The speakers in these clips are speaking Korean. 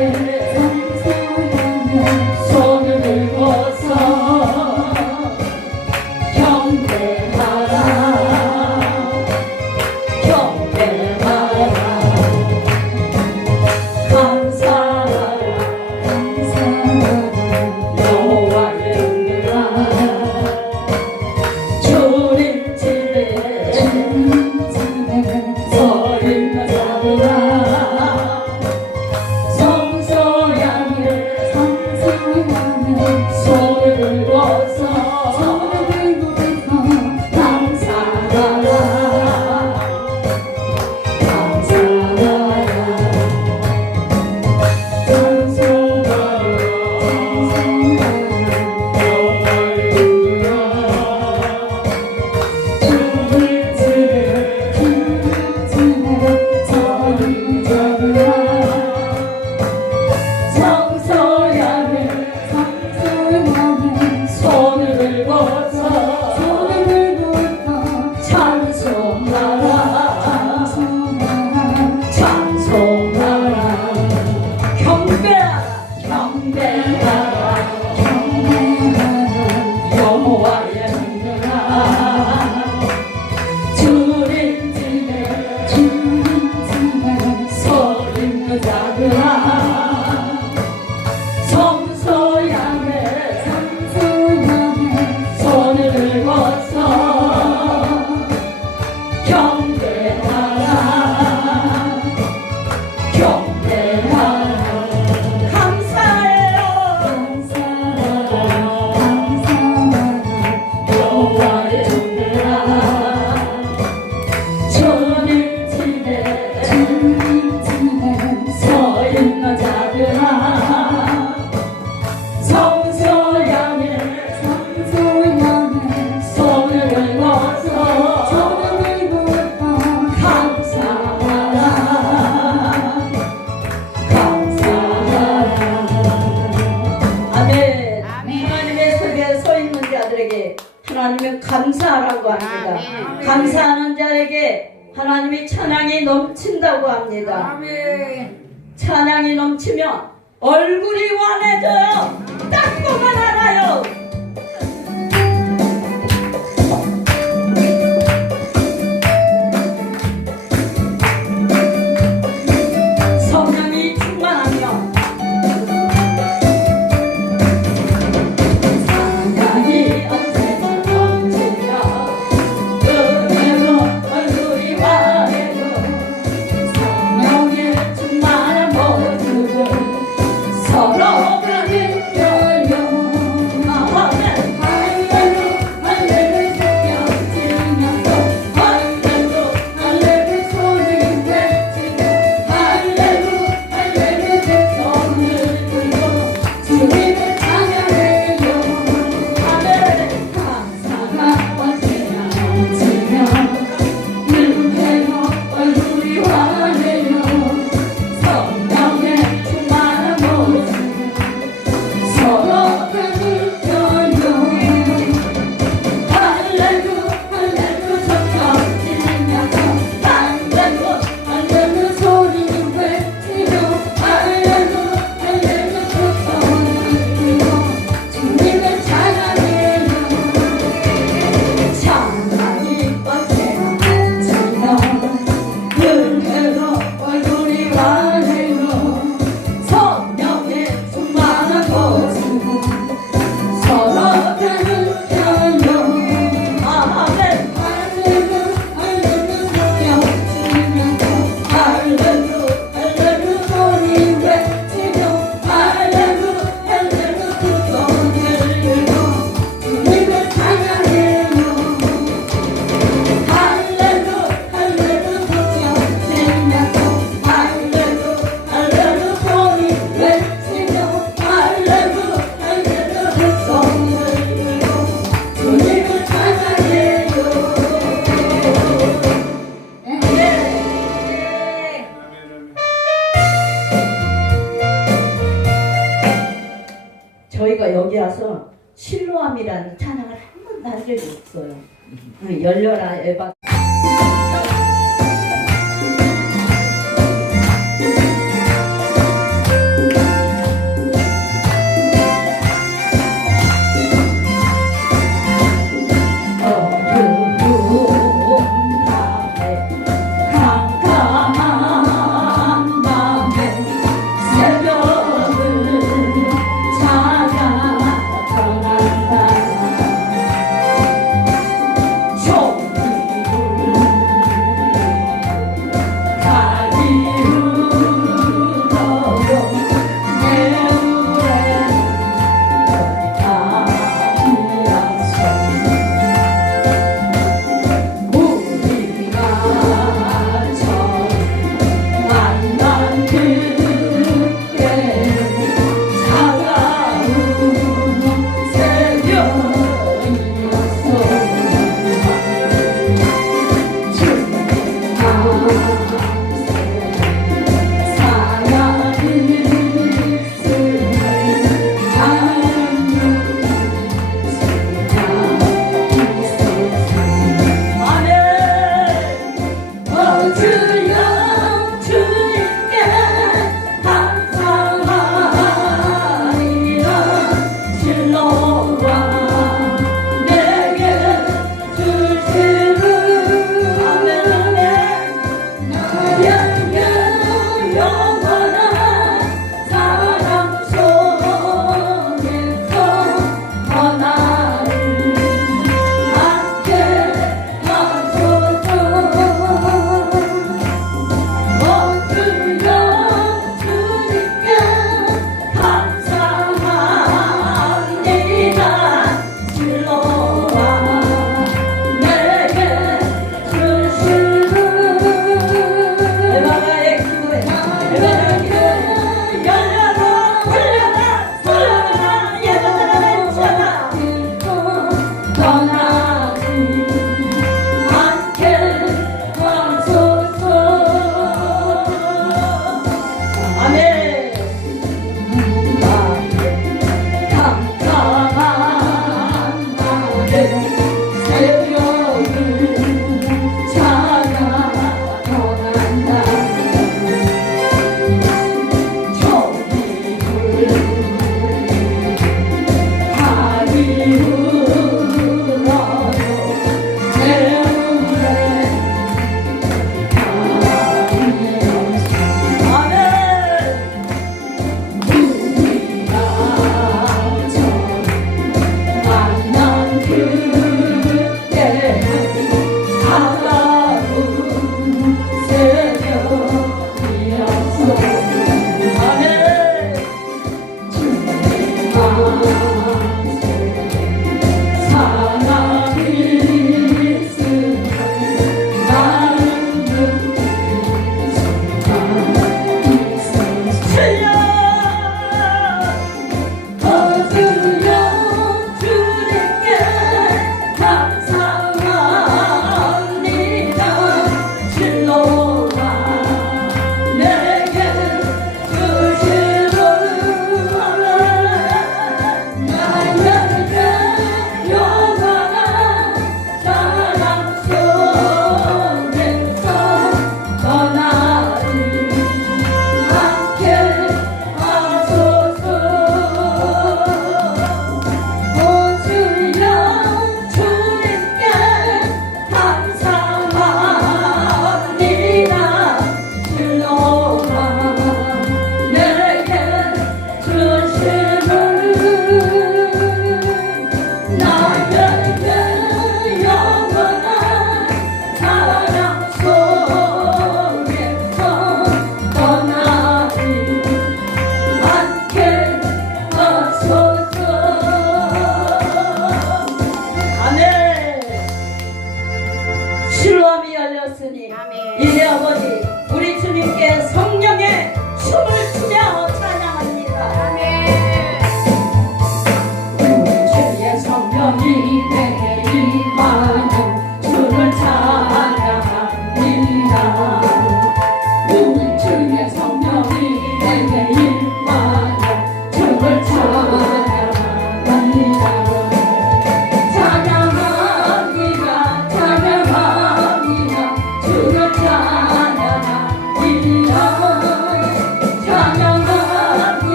Yeah. 하나님의 찬양이 넘친다고 합니다. 아멘. 찬양이 넘치면 얼굴이 환해져요. 딱 보면 알아요. 없어요. 열려라 에바.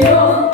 有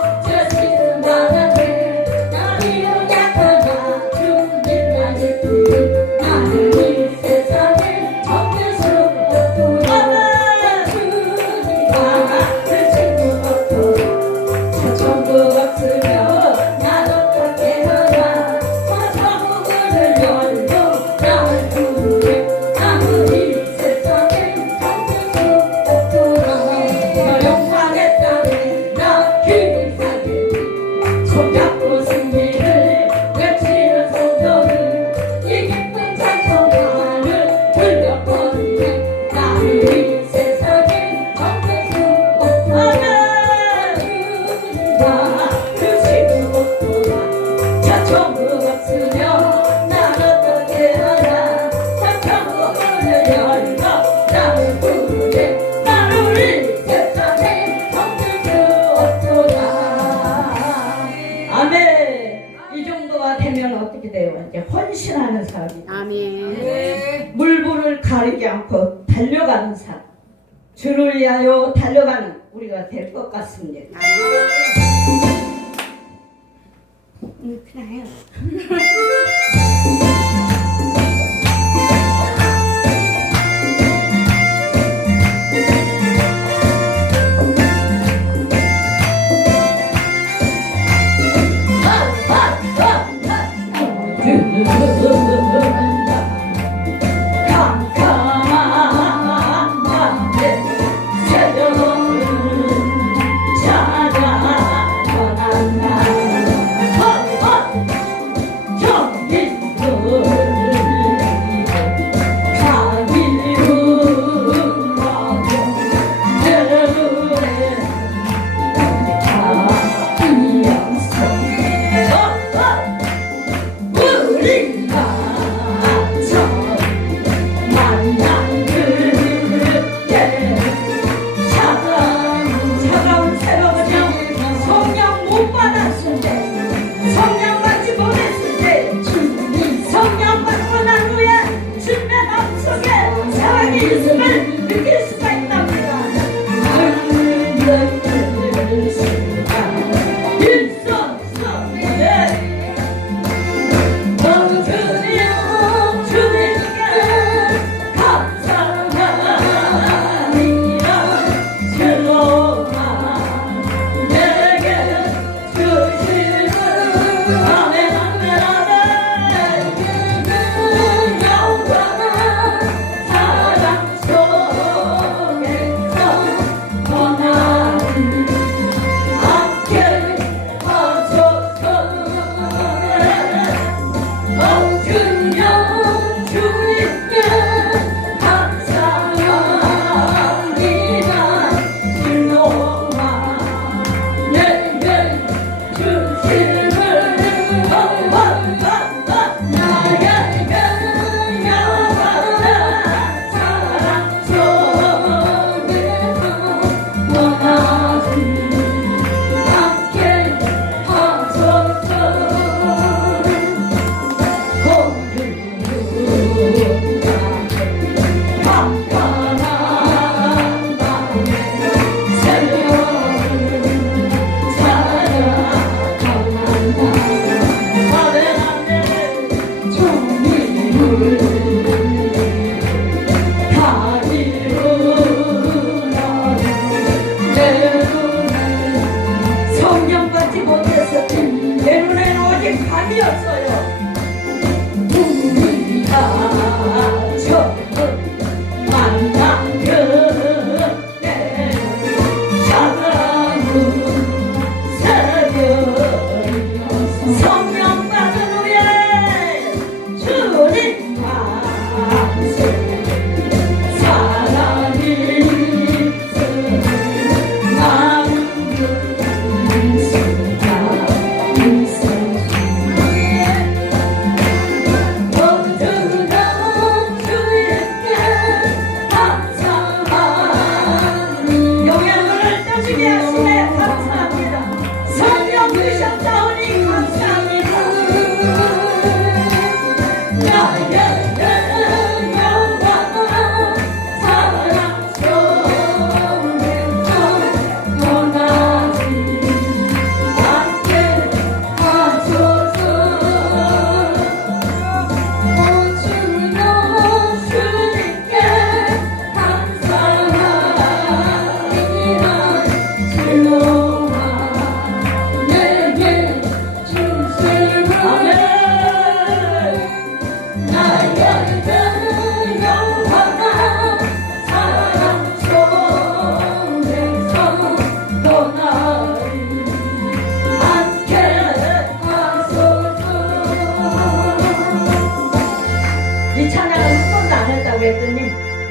Jesus. isn't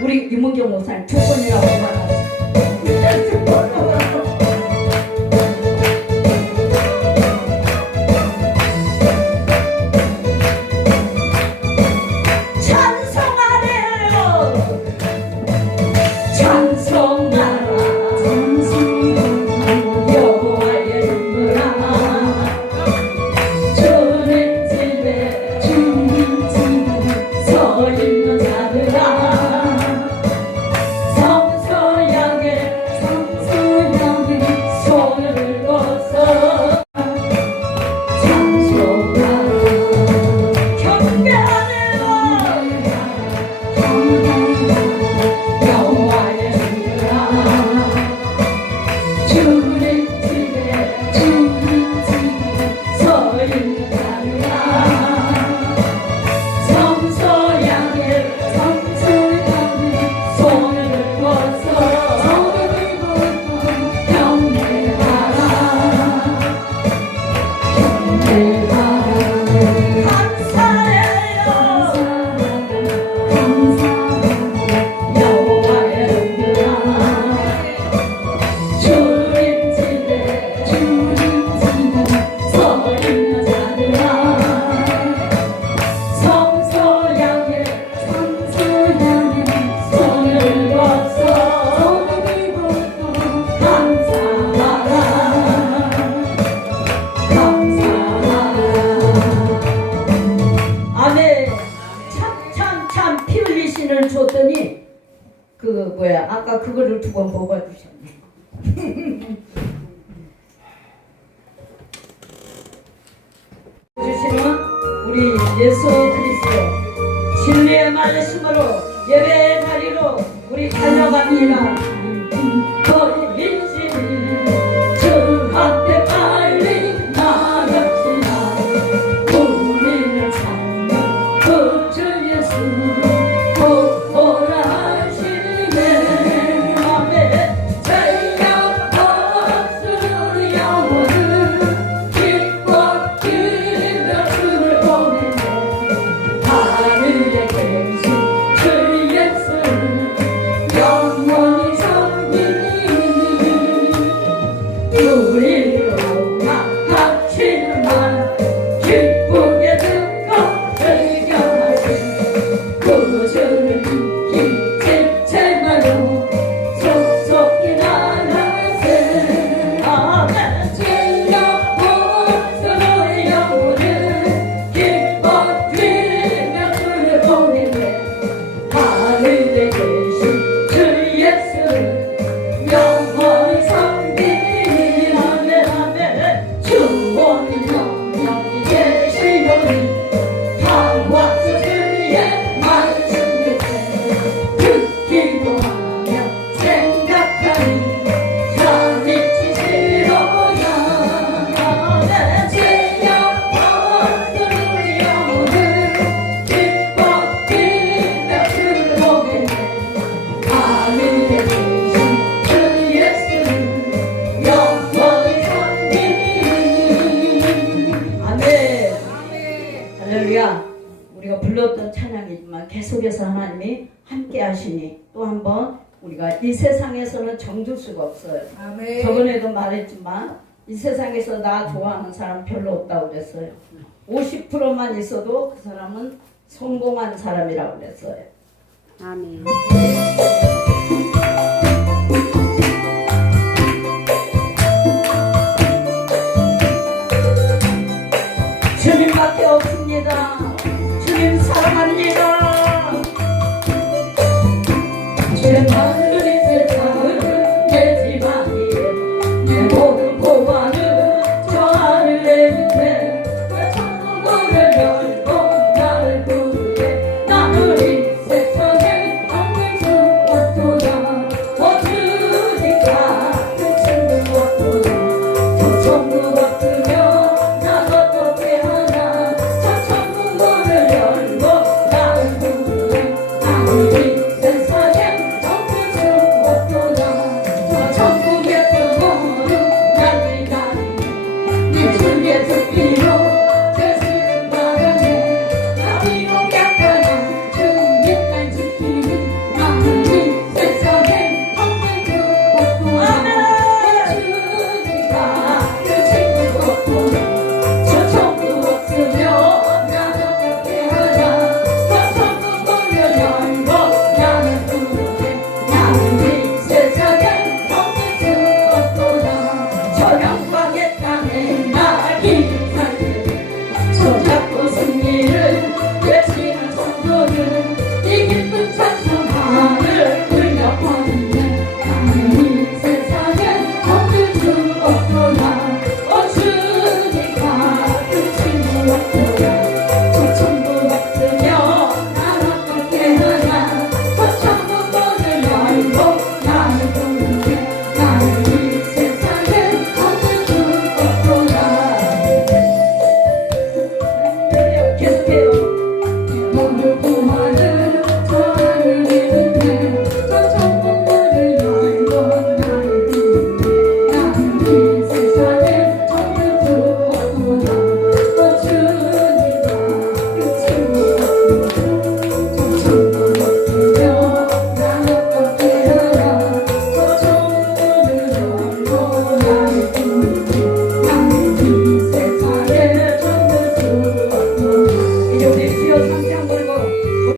우리 유문경 목사님 조건이라고 말하세요. fue poco 없어요. 아멘. 저번에도 말했지만 이 세상에서 나 좋아하는 사람 별로 없다고 그랬어요. 50%만 있어도 그 사람은 성공한 사람이라고 그랬어요. 아멘.